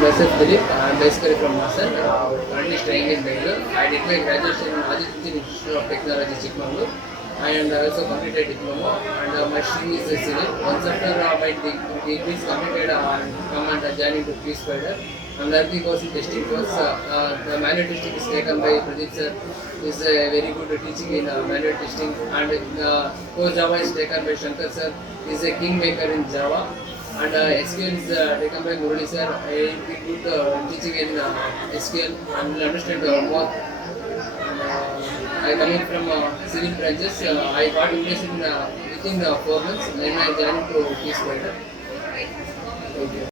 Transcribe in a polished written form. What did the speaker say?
Myself DILEEP. I am basically from Masan. Currently staying in Bangalore. I did my graduation in Rajajinagar Institute of Technology, Chikmagalur, and I also completed diploma. And my stream is civil. Once after my degree is completed, I come and join into Qspiders. I'm learning course in testing course. The manual testing is taken by Pradeep sir. Is very good teaching in manual testing, and course Java is taken by Shankar sir. Is a kingmaker in Java. And SQL is taken by Murali sir. I did good teaching in SQL and will understand more. I coming from civil branches. I got impressed in within 4 months. Then I joined to Qspiders. Thank you.